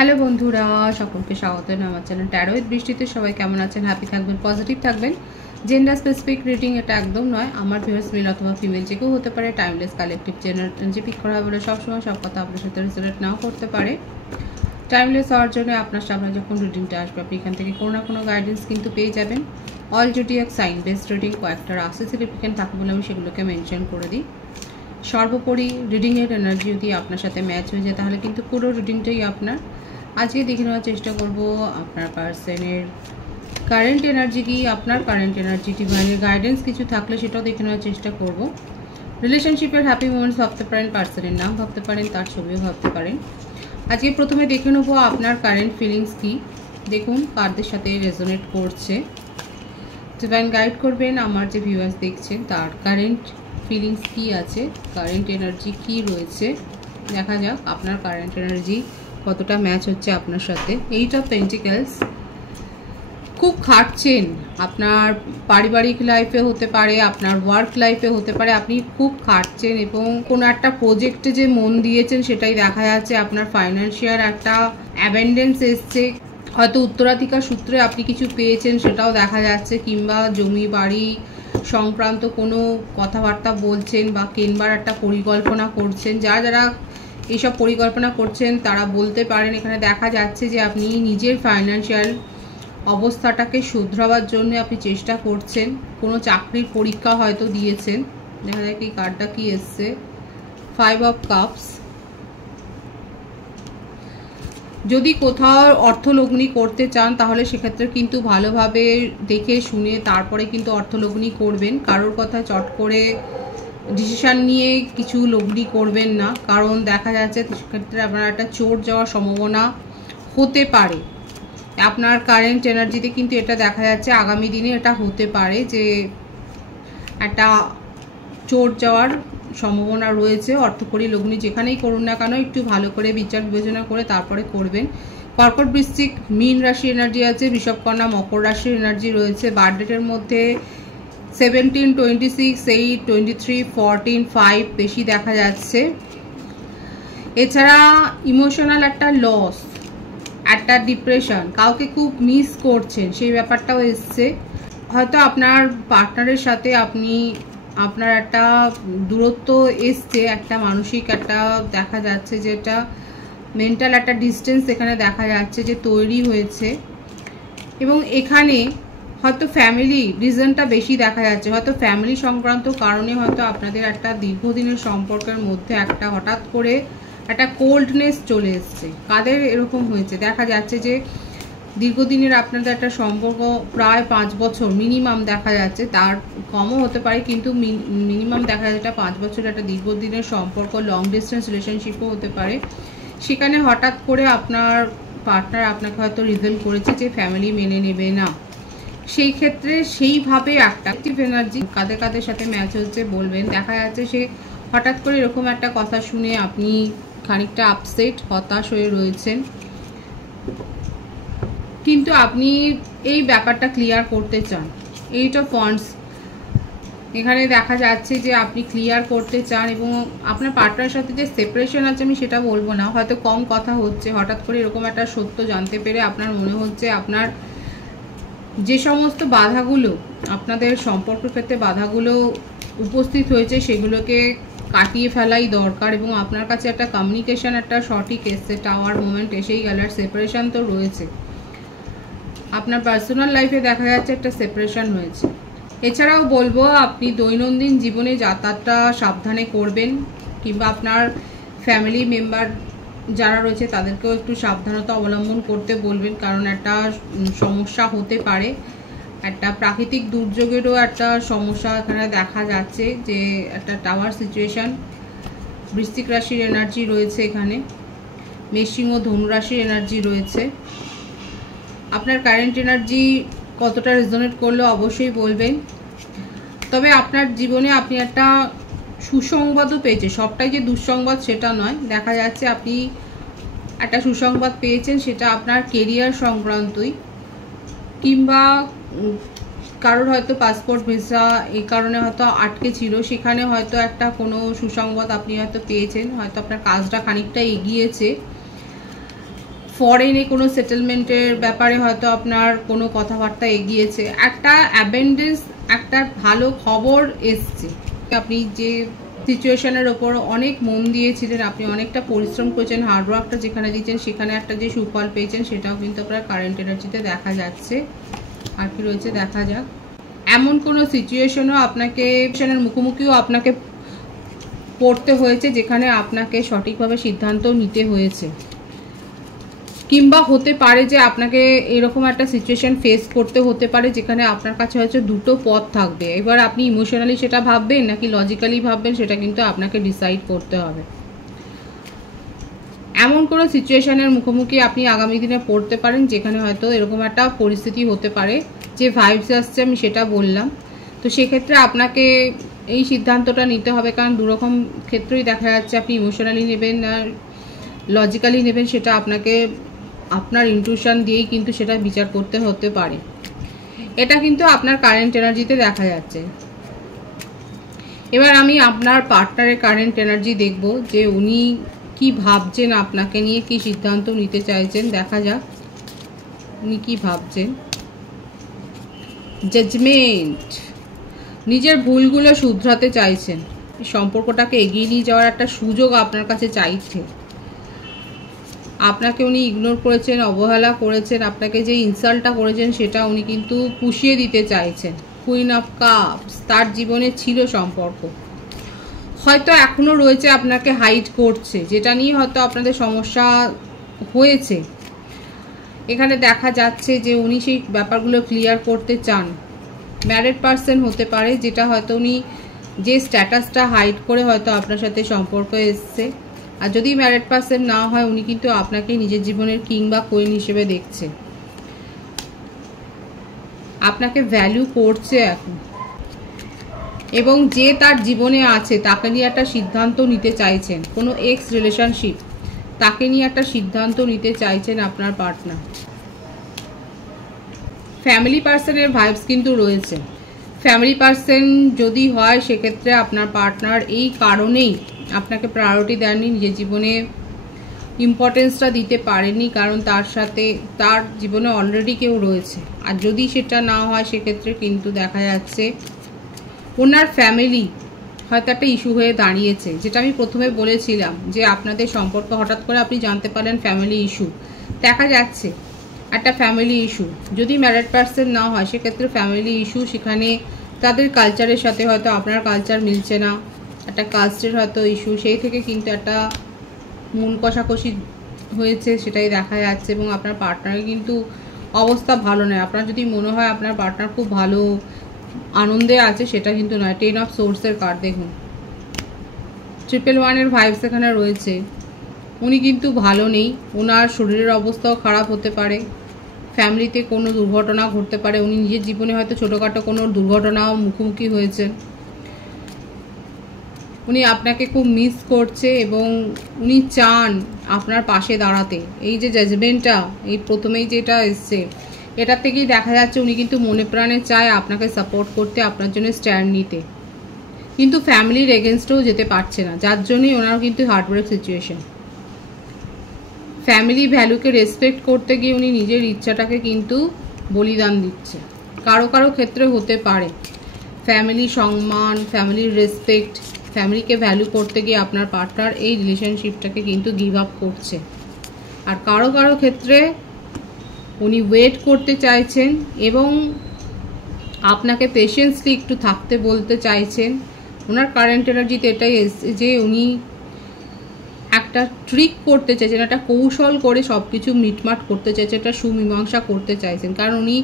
Hello বন্ধুরা, সকলকে স্বাগত আমার চ্যানেল ট্যারো উইথ বৃষ্টিতে। সবাই কেমন আছেন? হ্যাপি থাকবেন, পজিটিভ থাকবেন। জেন্ডার স্পেসিফিক রিডিং এটা একদম নয়। আমার ভিউয়ার্স মেল অথবা ফিমেল যে কেউ হতে পারে। Timeless collective general energy pick করা বলে সবসময় সব কথা আপনার সাথে রিলেট নাও করতে পারে। টাইমলেস হওয়ার জন্য আপনার সামনে যখন রিডিংটা আসবে আপনি এখান থেকে কোনো না কোনো গাইডেন্স কিন্তু পেয়ে যাবেন। All zodiac sign based reading কয়েকটা রাশি সিগনিফিকেন্ট থাকে বলে আমি সেগুলোকে মেনশন করে দিই। সর্বোপরি রিডিংয়ের এনার্জি যদি আপনার সাথে ম্যাচ হয়ে যায় তাহলে কিন্তু পুরো রিডিংটাই আপনার। আজকে দেখে নেওয়ার চেষ্টা করব আপনার পার্সনের কারেন্ট এনার্জি কি, আপনার কারেন্ট এনার্জি ডিভাইনের গাইডেন্স কিছু থাকলে সেটাও দেখে নেওয়ার চেষ্টা করব। রিলেশনশিপের হ্যাপি মোমেন্টস ভাবতে পারেন, পার্সনের নাম ভাবতে পারেন, তার ছবিও ভাবতে পারেন। আজকে প্রথমে দেখে নেবো আপনার কারেন্ট ফিলিংস কি। দেখুন কারদের সাথে রেজোনেট করছে। ডিভাইন গাইড করবেন আমার যে ভিউয়ার্স দেখছেন তার কারেন্ট ফিলিংস কি আছে, কারেন্ট এনার্জি কি রয়েছে। দেখা যাক আপনার কারেন্ট এনার্জি কতটা ম্যাচ হচ্ছে আপনার সাথে। এইট অফ পেন্টিকেলস, খুব খাটছেন। আপনার পারিবারিক লাইফে হতে পারে, আপনার ওয়ার্ক লাইফে হতে পারে, আপনি খুব খাটছেন এবং কোনো একটা প্রজেক্টে যে মন দিয়েছেন সেটাই দেখা যাচ্ছে। আপনার ফাইন্যান্সিয়াল একটা অ্যাবেন্ডেন্স এসছে, হয়তো উত্তরাধিকার সূত্রে আপনি কিছু পেয়েছেন সেটাও দেখা যাচ্ছে, কিংবা জমি বাড়ি সংক্রান্ত কোনো কথাবার্তা বলছেন বা কেনবার একটা পরিকল্পনা করছেন। যারা এইসব পরিকল্পনা করছেন তারা বলতে পারেন। এখানে দেখা যাচ্ছে যে আপনি নিজের ফাইন্যান্সিয়াল অবস্থাটাকে শুধরাবার জন্য আপনি চেষ্টা করছেন। কোনো চাকরির পরীক্ষা হয়তো দিয়েছেন। দেখা যায় কি কার্ডটা কি এসছে, 5 অফ কাপস। যদি কোথাও অর্থলগ্নি করতে চান তাহলে সেক্ষেত্রে কিন্তু ভালোভাবে দেখে শুনে তারপরে কিন্তু অর্থলগ্নি করবেন। কারোর কথা চট করে ডিসিশান নিয়ে কিছু লগ্নি করবেন না, কারণ দেখা যাচ্ছে সেক্ষেত্রে আপনার একটা চোট যাওয়ার সম্ভাবনা হতে পারে। আপনার কারেন্ট এনার্জিতে কিন্তু এটা দেখা যাচ্ছে আগামী দিনে এটা হতে পারে যে একটা চোট যাওয়ার সম্ভাবনা রয়েছে। অর্থকরী লগ্নি যেখানেই করুন না কেন একটু ভালো করে বিচার বিবেচনা করে তারপরে করবেন। কর্কট বৃশ্চিক মীন রাশি এনার্জি আছে, বৃষভকন্যা মকর রাশির এনার্জি রয়েছে। বার্থডেটের মধ্যে 17, 26, 8, 23, 14, 5 বেশি দেখা যাচ্ছে। এছাড়া ইমোশনাল একটা লস, একটা ডিপ্রেশন, কাউকে খুব মিস করছেন সেই ব্যাপারটাও এসছে। হয়তো আপনার পার্টনারের সাথে আপনার একটা দূরত্ব এসছে, একটা মানসিক একটা দেখা যাচ্ছে যে এটা মেন্টাল একটা ডিস্টেন্স এখানে দেখা যাচ্ছে যে তৈরি হয়েছে। এবং এখানে হয়তো ফ্যামিলি রিজনটা বেশি দেখা যাচ্ছে। হয়তো ফ্যামিলি সংক্রান্ত কারণে হয়তো আপনাদের একটা দীর্ঘদিনের সম্পর্কের মধ্যে একটা হঠাৎ করে একটা কোল্ডনেস চলে এসছে। কাদের এরকম হয়েছে দেখা যাচ্ছে যে দীর্ঘদিনের আপনাদের একটা সম্পর্ক প্রায় 5 বছর মিনিমাম দেখা যাচ্ছে, তার কমও হতে পারে কিন্তু মিনিমাম দেখা যাচ্ছে এটা 5 বছর একটা দীর্ঘদিনের সম্পর্ক, লং ডিস্টেন্স রিলেশনশিপও হতে পারে। সেখানে হঠাৎ করে আপনার পার্টনার আপনাকে হয়তো রিজন করেছে যে ফ্যামিলি মেনে নেবে না। সেই ক্ষেত্রে সেইভাবে একটা অ্যাক্টিভ এনার্জি কাদের সাথে ম্যাচ হচ্ছে বলবেন। দেখা যাচ্ছে সে হঠাৎ করে এরকম একটা কথা শুনে আপনি খানিকটা আপসেট, হতাশ হয়ে রয়েছেন, কিন্তু আপনি এই ব্যাপারটা ক্লিয়ার করতে চান। 8 অফ ওয়ান্ডস এখানে দেখা যাচ্ছে যে আপনি ক্লিয়ার করতে চান এবং আপনার পার্টনারের সাথে যে সেপারেশন আছে আমি সেটা বলবো না, হয়তো কম কথা হচ্ছে। হঠাৎ করে এরকম একটা সত্য জানতে পেরে আপনার মনে হচ্ছে আপনার যে সমস্ত বাধাগুলো আপনাদের সম্পর্কের ক্ষেত্রে বাধাগুলো উপস্থিত হয়েছে সেগুলোকে কাটিয়ে ফেলাই দরকার। এবং আপনার কাছে একটা কমিউনিকেশন একটা সঠিক এসছে, টাওয়ার মোমেন্ট এসেই গেল। আর সেপারেশন তো রয়েছে, আপনার পার্সোনাল লাইফে দেখা যাচ্ছে একটা সেপারেশন হয়েছে। এছাড়াও বলবো আপনি দৈনন্দিন জীবনে যাতায়াতটা সাবধানে করবেন, কিংবা আপনার ফ্যামিলি মেম্বার যারা রয়েছে তাদেরকেও একটু সাবধানতা অবলম্বন করতে বলবেন, কারণ একটা সমস্যা হতে পারে। একটা প্রাকৃতিক দুর্যোগেরও একটা সমস্যা এখানে দেখা যাচ্ছে যে একটা টাওয়ার সিচুয়েশন। বৃশ্চিক রাশির এনার্জি রয়েছে এখানে, মেষিং ও ধনু রাশির এনার্জি রয়েছে। আপনার কারেন্ট এনার্জি কতটা রেজোনেট করলো অবশ্যই বলবেন। তবে আপনার জীবনে আপনি একটা সুসংবাদও পেয়েছে, সবটাই যে দুঃসংবাদ সেটা নয়। দেখা যাচ্ছে আপনি একটা সুসংবাদ পেয়েছেন, সেটা আপনার কেরিয়ার সংক্রান্তই, কিংবা কারোর হয়তো পাসপোর্ট ভিসা এই কারণে হয়তো আটকে ছিল, সেখানে হয়তো একটা কোনো সুসংবাদ আপনি হয়তো পেয়েছেন, হয়তো আপনার কাজটা খানিকটা এগিয়েছে। ফরেনে কোনো সেটেলমেন্টের ব্যাপারে হয়তো আপনার কোনো কথাবার্তা এগিয়েছে, একটা অ্যাবেন্ডেন্স, একটা ভালো খবর এসছে। আপনি যে সিচুয়েশনের ওপর অনেক মন দিয়েছিলেন, আপনি অনেকটা পরিশ্রম করেছেন, হার্ডওয়ার্কটা যেখানে দিয়েছেন সেখানে একটা যে সুফল পেয়েছেন সেটাও কিন্তু আপনার কারেন্ট এনার্জিতে দেখা যাচ্ছে। আর কি রয়েছে দেখা যাক। এমন কোনো সিচুয়েশনও আপনাকে মুখোমুখিও আপনাকে পড়তে হয়েছে যেখানে আপনাকে সঠিকভাবে সিদ্ধান্ত নিতে হয়েছে, কিংবা হতে পারে যে আপনাকে এরকম একটা সিচুয়েশন ফেস করতে হতে পারে যেখানে আপনার কাছে হয়তো দুটো পথ থাকবে। এবার আপনি ইমোশনালি সেটা ভাববেন নাকি লজিক্যালি ভাববেন সেটা কিন্তু আপনাকে ডিসাইড করতে হবে। এমন কোনো সিচুয়েশনের মুখোমুখি আপনি আগামী দিনে পড়তে পারেন যেখানে হয়তো এরকম একটা পরিস্থিতি হতে পারে। যে ভাইবস আসছে আমি সেটা বললাম। তো সেক্ষেত্রে আপনাকে এই সিদ্ধান্তটা নিতে হবে, কারণ দুরকম ক্ষেত্রেই দেখা যাচ্ছে আপনি ইমোশনালি নেবেন আর লজিক্যালি নেবেন, সেটা আপনাকে আপনার ইনটিউশন দিয়েই কিন্তু সেটা বিচার করতে হতে পারে। এটা কিন্তু আপনার কারেন্ট এনার্জিতে দেখা যাচ্ছে। এবার আমি আপনার পার্টনারের কারেন্ট এনার্জি দেখব যে উনি কি ভাবছেন, আপনাকে নিয়ে কি সিদ্ধান্ত নিতে চাইছেন। দেখা যাক উনি কি ভাবছেন। জাজমেন্ট, নিজের ভুলগুলো শুধরাতে চাইছেন, সম্পর্কটাকে এগিয়ে নিয়ে যাওয়ার একটা সুযোগ আপনার কাছে চাইছে। আপনাকে উনি ইগনোর করেছেন, অবহেলা করেছেন, আপনাকে যে ইনসাল্টটা করেছেন সেটা উনি কিন্তু পুষিয়ে দিতে চাইছেন। কুইন অফ কাপস, তার জীবনে ছিল সম্পর্ক, হয়তো এখনও রয়েছে, আপনাকে হাইড করছে, যেটা নিয়ে হয়তো আপনাদের সমস্যা হয়েছে। এখানে দেখা যাচ্ছে যে উনি সেই ব্যাপারগুলো ক্লিয়ার করতে চান। ম্যারিড পারসন হতে পারে, যেটা হয়তো উনি যে স্ট্যাটাসটা হাইড করে হয়তো আপনার সাথে সম্পর্ক এসছে। আর যদি ম্যারিড পারসন না হয়, উনি কিন্তু আপনাকে নিজের জীবনের কিং বা কুইন হিসেবে দেখছে, আপনাকে ভ্যালু করছে এখন, এবং যে তার জীবনে আছে তাকে নিয়ে একটা সিদ্ধান্ত নিতে চাইছেন। কোনো এক্স রিলেশনশিপ, তাকে নিয়ে একটা সিদ্ধান্ত নিতে চাইছেন আপনার পার্টনার। ফ্যামিলি পার্সনের ভাইবস কিন্তু রয়েছে। ফ্যামিলি পার্সন যদি হয় সেক্ষেত্রে আপনার পার্টনার এই কারণেই আপনাকে প্রায়োরিটি দেননি, নিজের জীবনে ইম্পর্টেন্সটা দিতে পারেননি, কারণ তার সাথে তার জীবনে অলরেডি কেউ রয়েছে। আর যদি সেটা না হয় সেক্ষেত্রে কিন্তু দেখা যাচ্ছে ওনার ফ্যামিলি হয়তো একটা ইস্যু হয়ে দাঁড়িয়েছে, যেটা আমি প্রথমে বলেছিলাম যে আপনাদের সম্পর্ক হঠাৎ করে আপনি জানতে পারলেন ফ্যামিলি ইস্যু দেখা যাচ্ছে, একটা ফ্যামিলি ইস্যু। যদি ম্যারিড পারসন না হয় সেক্ষেত্রে ফ্যামিলি ইস্যু, সেখানে তাদের কালচারের সাথে হয়তো আপনার কালচার মিলছে না, একটা কাস্টের হয়তো ইস্যু, সেই থেকে কিন্তু একটা মন কষাকষি হয়েছে, সেটাই দেখা যাচ্ছে। এবং আপনার পার্টনারের কিন্তু অবস্থা ভালো নয়। আপনার যদি মনে হয় আপনার পার্টনার খুব ভালো আনন্দে আছে, সেটা কিন্তু নয়। 10 অফ সোর্সের কার্ড দেখুন, 111-এর ভাইবস এখানে রয়েছে। উনি কিন্তু ভালো নেই, ওনার শরীরের অবস্থাও খারাপ হতে পারে, ফ্যামিলিতে কোনো দুর্ঘটনা ঘটতে পারে, উনি নিজের জীবনে হয়তো ছোটোখাটো কোনো দুর্ঘটনাও মুখোমুখি হয়েছেন। উনি আপনাকে খুব মিস করছে এবং উনি চান আপনার পাশে দাঁড়াতে। এই যে জাজমেন্টটা, এই প্রথমেই যেটা এসছে, এটা থেকেই দেখা যাচ্ছে উনি কিন্তু মনে প্রাণে চায় আপনাকে সাপোর্ট করতে, আপনার জন্য স্ট্যান্ড নিতে, কিন্তু ফ্যামিলির এগেনস্টেও যেতে পারছে না, যার জন্যই ওনার কিন্তু হার্টব্রেক সিচুয়েশন। ফ্যামিলি ভ্যালুকে রেসপেক্ট করতে গিয়ে উনি নিজের ইচ্ছাটাকে কিন্তু বলিদান দিচ্ছে। কারো কারো ক্ষেত্রে হতে পারে ফ্যামিলি সম্মান, ফ্যামিলির রেসপেক্ট, ফ্যামিলিকে ভ্যালু করতে গিয়ে আপনার পার্টনার এই রিলেশনশিপটাকে কিন্তু গিভ আপ করছে। আর কারো কারো ক্ষেত্রে উনি ওয়েট করতে চাইছেন এবং আপনাকে পেশেন্সলি একটু থাকতে বলতে চাইছেন। ওনার কারেন্ট এনার্জিতে এটাই এসছে যে উনি একটা ট্রিক করতে চাইছেন, একটা কৌশল করে সব কিছু মিটমাট করতে চাইছেন, একটা সুমীমাংসা করতে চাইছেন। কারণ উনি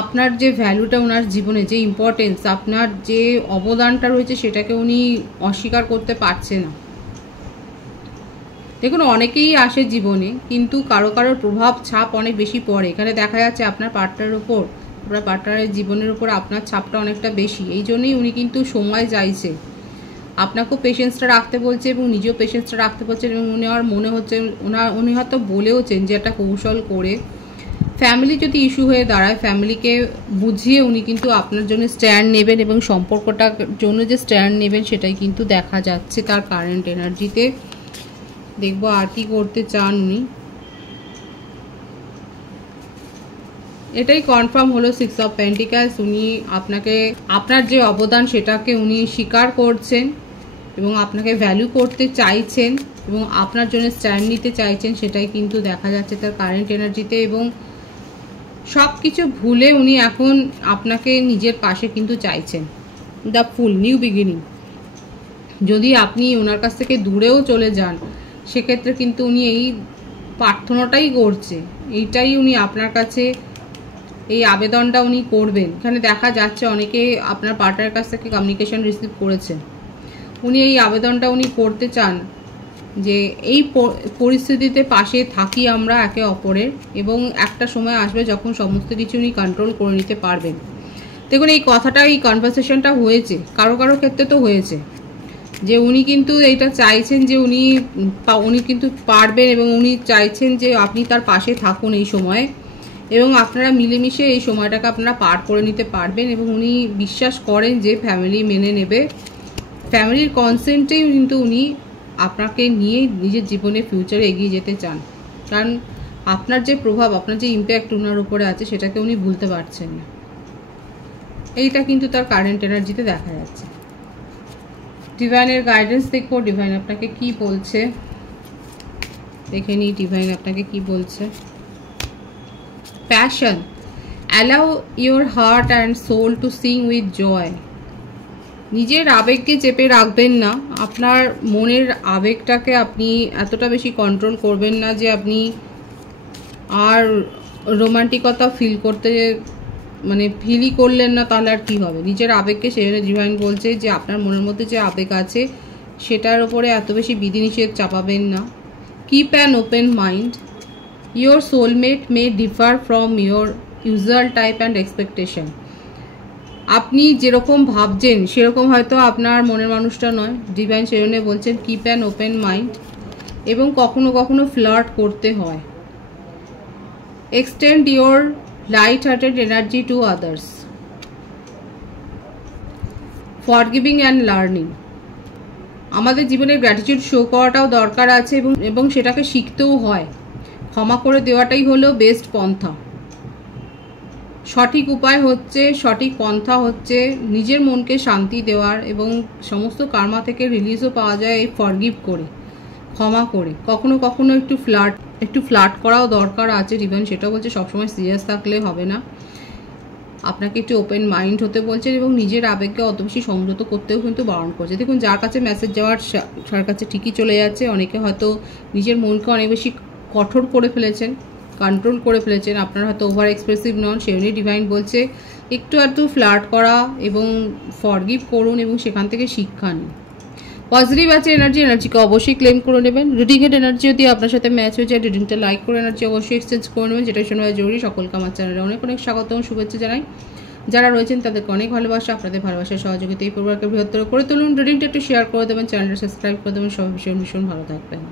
আপনার যে ভ্যালুটা, ওনার জীবনে যে ইম্পর্টেন্স, আপনার যে অবদানটা রয়েছে সেটাকে উনি অস্বীকার করতে পারছে না। দেখুন, অনেকেই আসে জীবনে, কিন্তু কারো কারোর প্রভাব ছাপ অনেক বেশি পড়ে। এখানে দেখা যাচ্ছে আপনার পার্টনারের উপর, আপনার পার্টনারের জীবনের উপর আপনার ছাপটা অনেকটা বেশি। এই জন্যই উনি কিন্তু সময় চাইছে, আপনাকেও পেশেন্সটা রাখতে বলছে এবং নিজেও পেশেন্সটা রাখতে বলছেন। এবং উনি আর মনে হচ্ছে উনি হয়তো বলেওছেন যে একটা কৌশল করে ফ্যামিলি যদি ইস্যু হয়ে দাঁড়ায়, ফ্যামিলিকে বুঝিয়ে উনি কিন্তু আপনার জন্য স্ট্যান্ড নেবেন এবং সম্পর্কটার জন্য যে স্ট্যান্ড নেবেন সেটাই কিন্তু দেখা যাচ্ছে তার কারেন্ট এনার্জিতে। দেখবো আর কি করতে চান উনি। এটাই কনফার্ম হলো 6 অফ পেন্টিক্যালস। উনি আপনাকে, আপনার যে অবদান সেটাকে উনি স্বীকার করছেন এবং আপনাকে ভ্যালু করতে চাইছেন এবং আপনার জন্য স্ট্যান্ড নিতে চাইছেন, সেটাই কিন্তু দেখা যাচ্ছে তার কারেন্ট এনার্জিতে। এবং সব কিছু ভুলে উনি এখন আপনাকে নিজের পাশে কিন্তু চাইছেন। The full, new beginning. যদি আপনি ওনার কাছ থেকে দূরেও চলে যান, সেক্ষেত্রে কিন্তু উনি এই প্রার্থনাটাই করছে, এইটাই উনি আপনার কাছে এই আবেদনটা উনি করবেন। এখানে দেখা যাচ্ছে অনেকে আপনার পার্টনারের কাছ থেকে কমিউনিকেশন রিসিভ করেছেন। উনি এই আবেদনটা উনি করতে চান যে এই পরিস্থিতিতে পাশে থাকি আমরা একে অপরের, এবং একটা সময় আসবে যখন সমস্ত কিছু উনি কন্ট্রোল করে নিতে পারবেন। দেখুন, এই কথাটা, এই কনভারসেশনটা হয়েছে, কারো কারো ক্ষেত্রে তো হয়েছে, যে উনি কিন্তু এইটা চাইছেন যে উনি কিন্তু পারবেন এবং উনি চাইছেন যে আপনি তার পাশে থাকুন এই সময়ে, এবং আপনারা মিলেমিশে এই সময়টাকে আপনারা পার করে নিতে পারবেন। এবং উনি বিশ্বাস করেন যে ফ্যামিলি মেনে নেবে, ফ্যামিলির কনসেন্টেই কিন্তু উনি আপনাকে নিয়ে নিজের জীবনে ফিউচারে এগিয়ে যেতে চান। কারণ আপনার যে প্রভাব, আপনার যে ইম্প্যাক্ট ওনার উপরে আছে, সেটাকে উনি ভুলতে পারছেন না। এইটা কিন্তু তার কারেন্ট এনার্জিতে দেখা যাচ্ছে। ডিভাইনের গাইডেন্স দেখবো, ডিভাইন আপনাকে কি বলছে, দেখে নিই ডিভাইন আপনাকে কি বলছে। Passion, allow your heart and soul to sing with joy. নিজের আবেগকে চেপে রাখবেন না, আপনার মনের আবেগটাকে আপনি এতটা বেশি কন্ট্রোল করবেন না যে আপনি আর রোমান্টিকতা ফিল করতে, মানে ফিলই করলেন না, তাহলে আর কী হবে। নিজের আবেগকে, সেই জন্য ডিভাইন বলছে যে আপনার মনের মধ্যে যে আবেগ আছে সেটার উপরে এত বেশি বিধিনিষেধ চাপাবেন না। Keep an open mind, your soulmate May differ from your usual type and expectation. আপনি যেরকম ভাবছেন সেরকম হয়তো আপনার মনের মানুষটা নয়। ডিভাইন সেই জন্য বলছেন কিপ অ্যান ওপেন মাইন্ড, এবং কখনো কখনো ফ্লার্ট করতে হয়। Extend your light-hearted energy to others. Forgiving and learning, আমাদের জীবনে গ্র্যাটিটিউড শো করাটাও দরকার আছে এবং সেটাকে শিখতেও হয়। ক্ষমা করে দেওয়াটাই হলো বেস্ট পন্থা। সঠিক উপায় হচ্ছে, সঠিক পন্থা হচ্ছে নিজের মনকে শান্তি দেওয়ার, এবং সমস্ত কার্মা থেকে রিলিজও পাওয়া যায় এই ফরগিভ করে, ক্ষমা করে। কখনো কখনো একটু ফ্লার্ট করাও দরকার আছে। ডিভাইন সেটা বলছে সবসময় সিরিয়াস থাকলে হবে না, আপনাকে একটু ওপেন মাইন্ড হতে বলছেন, এবং নিজের আবেগকে অত বেশি সংযত করতেও কিন্তু বারণ করছে। দেখুন, যার কাছে মেসেজ যাওয়ার তার কাছে ঠিকই চলে যাচ্ছে। অনেকে হয়তো নিজের মনকে অনেক বেশি কঠোর করে ফেলেছেন, কন্ট্রোল করে ফেলেছেন। আপনারা হয়তো ওভার এক্সপ্রেসিভ নন, সেজন্যই ডিভাইন বলছে একটু ফ্লার্ট করা এবং ফরগিভ করুন এবং সেখান থেকে শিক্ষা নিন। পজিটিভ আছে এনার্জিকে অবশ্যই ক্লেম করে নেবেন। রিডিংয়ের এনার্জি যদি আপনার সাথে ম্যাচ হয়ে যায়, রিডিংটা লাইক করে এনার্জি অবশ্যই এক্সচেঞ্জ করে নেবেন, যেটা শোনা জরুরি। সকলকে আমার চ্যানেলে অনেক অনেক স্বাগত এবং শুভেচ্ছা জানাই। যারা রয়েছেন তাদেরকে অনেক ভালোবাসা। আপনাদের ভালোবাসার সহযোগিতা এই পরিবারকে বৃহত্তর করে তুলুন। রিডিংটা একটু শেয়ার করে দেবেন, চ্যানেলটা সাবস্ক্রাইব করে দেবেন। সব ভীষণ ভীষণ ভালো থাকবেন।